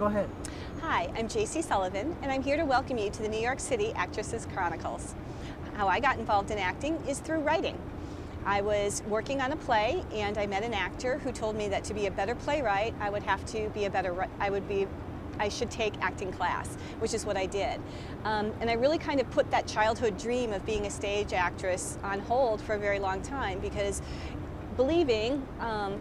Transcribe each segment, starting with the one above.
Go ahead. Hi, I'm Sullivan, and I'm here to welcome you to the New York City Actresses Chronicles. How I got involved in acting is through writing. I was working on a play, and I met an actor who told me that to be a better playwright, I would have to be a better. I should take acting class, which is what I did. And I really kind of put that childhood dream of being a stage actress on hold for a very long time, because believing,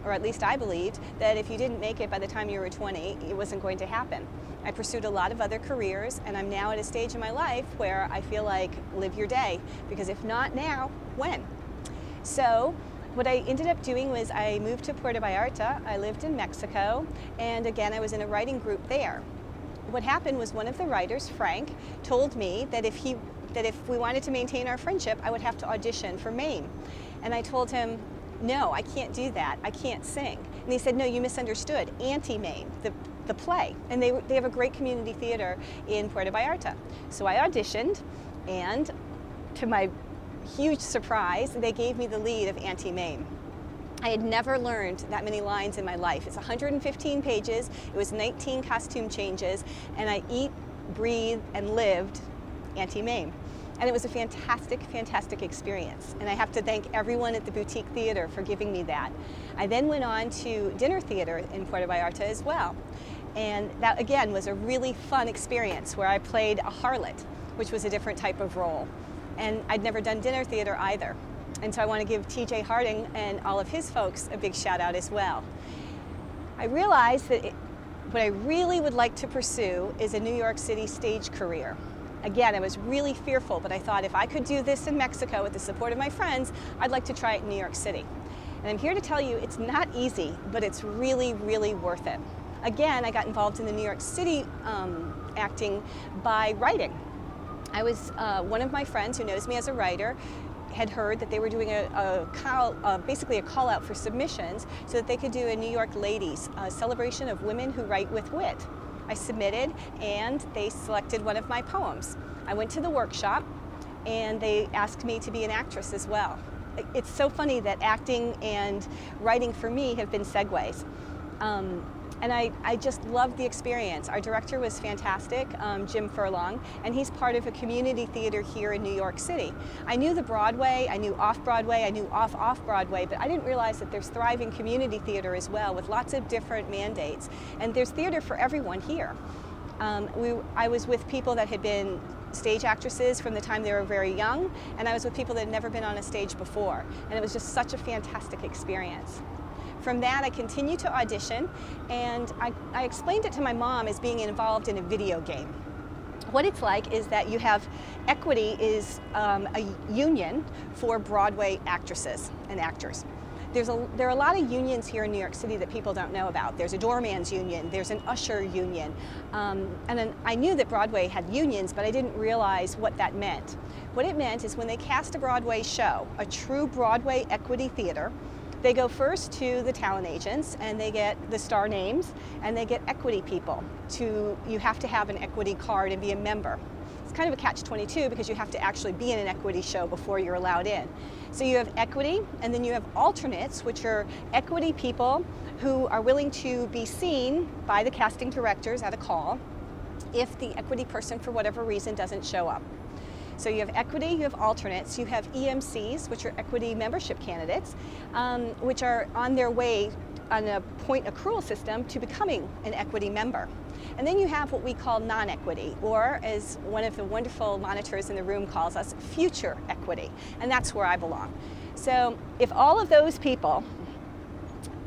or at least I believed, that if you didn't make it by the time you were 20, it wasn't going to happen. I pursued a lot of other careers, and I'm now at a stage in my life where I feel like live your day, because if not now, when? So what I ended up doing was I moved to Puerto Vallarta. I lived in Mexico, and again I was in a writing group there. What happened was one of the writers, Frank, told me that if we wanted to maintain our friendship, I would have to audition for MAME. And I told him, no, I can't do that. I can't sing. And he said, no, you misunderstood. Anti-MAME, the play. And they have a great community theater in Puerto Vallarta. So I auditioned, and to my huge surprise, they gave me the lead of Anti-MAME. I had never learned that many lines in my life. It's 115 pages, it was 19 costume changes, and I eat, breathe, and lived Anti-MAME. And it was a fantastic, fantastic experience. And I have to thank everyone at the Boutique Theater for giving me that. I then went on to dinner theater in Puerto Vallarta as well. And that, again, was a really fun experience where I played a harlot, which was a different type of role. And I'd never done dinner theater either. And so I want to give TJ Harding and all of his folks a big shout out as well. I realized that what I really would like to pursue is a New York City stage career. Again, I was really fearful, but I thought if I could do this in Mexico with the support of my friends, I'd like to try it in New York City. And I'm here to tell you it's not easy, but it's really, really worth it. Again, I got involved in the New York City acting by writing. I was, one of my friends who knows me as a writer had heard that they were doing basically a call out for submissions so that they could do a New York Ladies, a celebration of women who write with wit. I submitted, and they selected one of my poems. I went to the workshop, and they asked me to be an actress as well. It's so funny that acting and writing for me have been segues. And I just loved the experience. Our director was fantastic, Jim Furlong, and he's part of a community theater here in New York City. I knew the Broadway, I knew off-Broadway, I knew off-Broadway, but I didn't realize that there's thriving community theater as well with lots of different mandates. And there's theater for everyone here. I was with people that had been stage actresses from the time they were very young, and I was with people that had never been on a stage before. And it was just such a fantastic experience. From that, I continued to audition, and I explained it to my mom as being involved in a video game. What it's like is that you have Equity is a union for Broadway actresses and actors. There are a lot of unions here in New York City that people don't know about. There's a doorman's union, there's an usher union, and then I knew that Broadway had unions, but I didn't realize what that meant. What it meant is when they cast a Broadway show, a true Broadway equity theater, they go first to the talent agents, and they get the star names, and they get equity people. You have to have an equity card and be a member. It's kind of a catch-22 because you have to actually be in an equity show before you're allowed in. So you have equity, and then you have alternates, which are equity people who are willing to be seen by the casting directors at a call if the equity person, for whatever reason, doesn't show up. So you have equity, you have alternates, you have EMCs, which are equity membership candidates, which are on their way on a point accrual system to becoming an equity member. And then you have what we call non-equity, or as one of the wonderful monitors in the room calls us, future equity. And that's where I belong. So if all of those people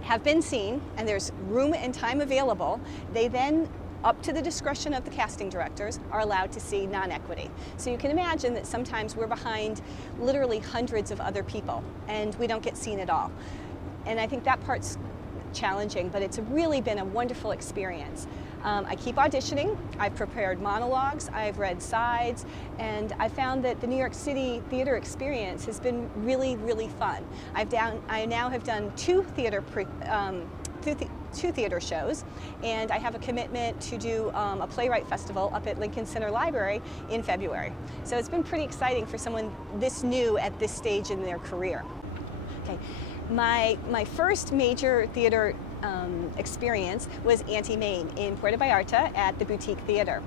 have been seen and there's room and time available, they then, up to the discretion of the casting directors, are allowed to see non-equity. So you can imagine that sometimes we're behind literally hundreds of other people and we don't get seen at all. And I think that part's challenging, but it's really been a wonderful experience. I keep auditioning, I've prepared monologues, I've read sides, and I found that the New York City theater experience has been really, really fun. I now have done two theater shows, and I have a commitment to do a playwright festival up at Lincoln Center Library in February. So it's been pretty exciting for someone this new at this stage in their career. Okay. My first major theater experience was Auntie Mame in Puerto Vallarta at the Boutique Theater.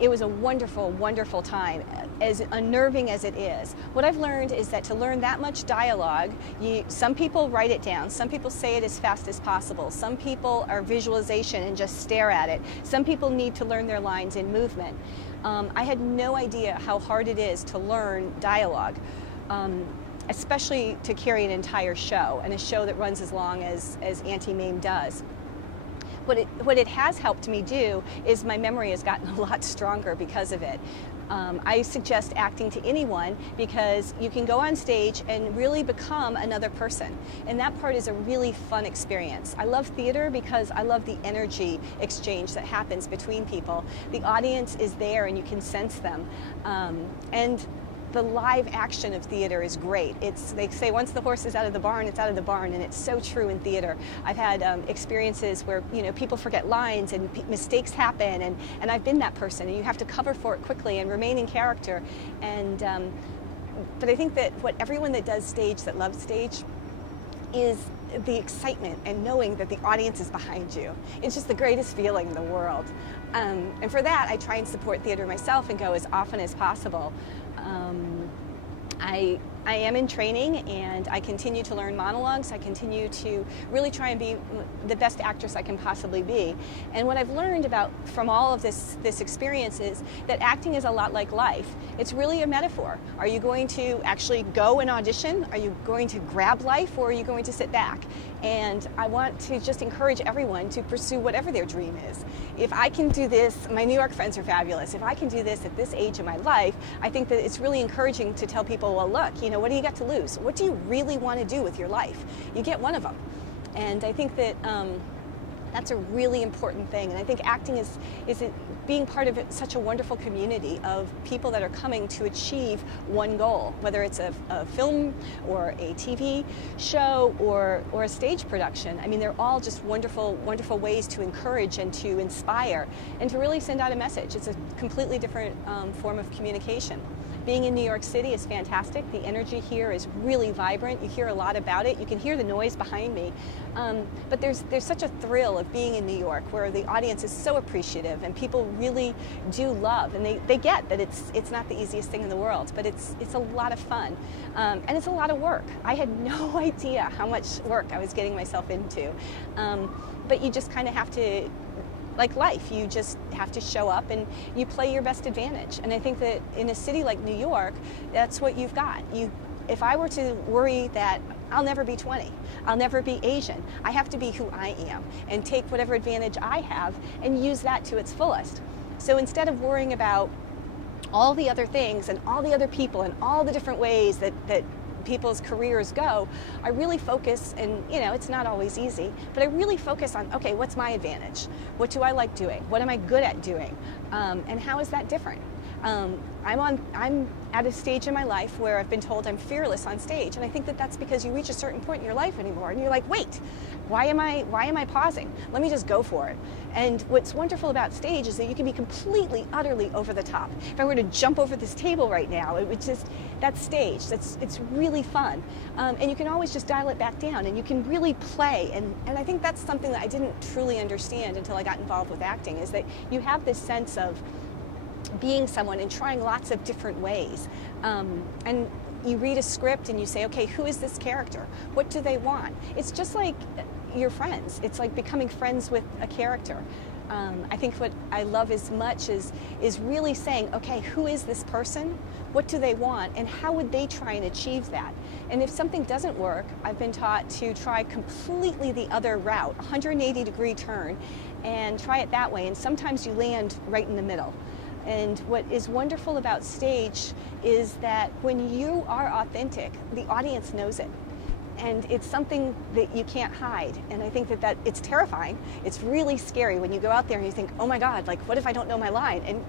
It was a wonderful, wonderful time, as unnerving as it is. What I've learned is that to learn that much dialogue, some people write it down, some people say it as fast as possible, some people are visualization and just stare at it, some people need to learn their lines in movement. I had no idea how hard it is to learn dialogue, especially to carry an entire show, and a show that runs as long as Auntie Mame does. What it has helped me do is my memory has gotten a lot stronger because of it. I suggest acting to anyone because you can go on stage and really become another person. And that part is a really fun experience. I love theater because I love the energy exchange that happens between people. The audience is there and you can sense them. And the live action of theater is great. They say once the horse is out of the barn, it's out of the barn, and it's so true in theater. I've had experiences where people forget lines and mistakes happen, and I've been that person, and you have to cover for it quickly and remain in character. And but I think that what everyone that does stage, that loves stage, is the excitement and knowing that the audience is behind you. It's just the greatest feeling in the world. And for that, I try and support theater myself and go as often as possible. I am in training, and I continue to learn monologues. I continue to really try and be the best actress I can possibly be. And what I've learned from all of this experience is that acting is a lot like life. It's really a metaphor. Are you going to actually go and audition? Are you going to grab life, or are you going to sit back? And I want to just encourage everyone to pursue whatever their dream is. If I can do this, my New York friends are fabulous. If I can do this at this age of my life, I think that it's really encouraging to tell people, well, look, what do you got to lose? What do you really want to do with your life? You get one of them. And I think that that's a really important thing. And I think acting is being part of such a wonderful community of people that are coming to achieve one goal, whether it's a film or a TV show or a stage production. I mean, they're all just wonderful, wonderful ways to encourage and to inspire and to really send out a message. It's a completely different form of communication. Being in New York City is fantastic. The energy here is really vibrant. You hear a lot about it. You can hear the noise behind me. But there's such a thrill of being in New York, where the audience is so appreciative and people really do love, and they get that it's not the easiest thing in the world, but it's a lot of fun. And it's a lot of work. I had no idea how much work I was getting myself into. But you just kind of have to, like life, you just have to show up and you play your best advantage. And I think that in a city like New York, that's what you've got. If I were to worry that I'll never be 20, I'll never be Asian, I have to be who I am and take whatever advantage I have and use that to its fullest. So instead of worrying about all the other things and all the other people and all the different ways that people's careers go, I really focus, and it's not always easy, but I really focus on, okay, what's my advantage? What do I like doing? What am I good at doing? And how is that different? I'm at a stage in my life where I've been told I'm fearless on stage, and I think that that's because you reach a certain point in your life anymore, and you're like, wait, why am I pausing? Let me just go for it. And what's wonderful about stage is that you can be completely, utterly over the top. If I were to jump over this table right now, it would just, that's stage. It's really fun. And you can always just dial it back down, and you can really play. And I think that's something that I didn't truly understand until I got involved with acting, is that you have this sense of being someone and trying lots of different ways. And you read a script and you say, okay, who is this character? What do they want? It's just like your friends. It's like becoming friends with a character. I think what I love as much is really saying, okay, who is this person? What do they want? And how would they try and achieve that? And if something doesn't work, I've been taught to try completely the other route, 180-degree turn, and try it that way. And sometimes you land right in the middle. And what is wonderful about stage is that when you are authentic, the audience knows it. And it's something that you can't hide. And I think that it's terrifying. It's really scary when you go out there and you think, oh my God, like, what if I don't know my line? And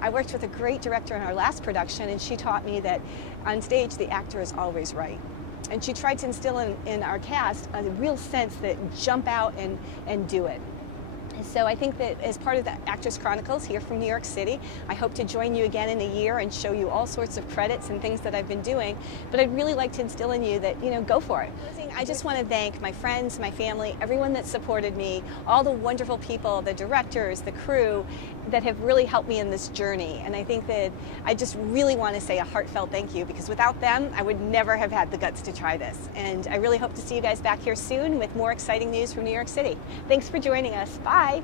I worked with a great director in our last production, and she taught me that on stage, the actor is always right. And she tried to instill in our cast a real sense that jump out and do it. So I think that as part of the Actress Chronicles here from New York City, I hope to join you again in a year and show you all sorts of credits and things that I've been doing. But I'd really like to instill in you that, go for it. I just want to thank my friends, my family, everyone that supported me, all the wonderful people, the directors, the crew that have really helped me in this journey. And I think that I just really want to say a heartfelt thank you, because without them, I would never have had the guts to try this. And I really hope to see you guys back here soon with more exciting news from New York City. Thanks for joining us. Bye.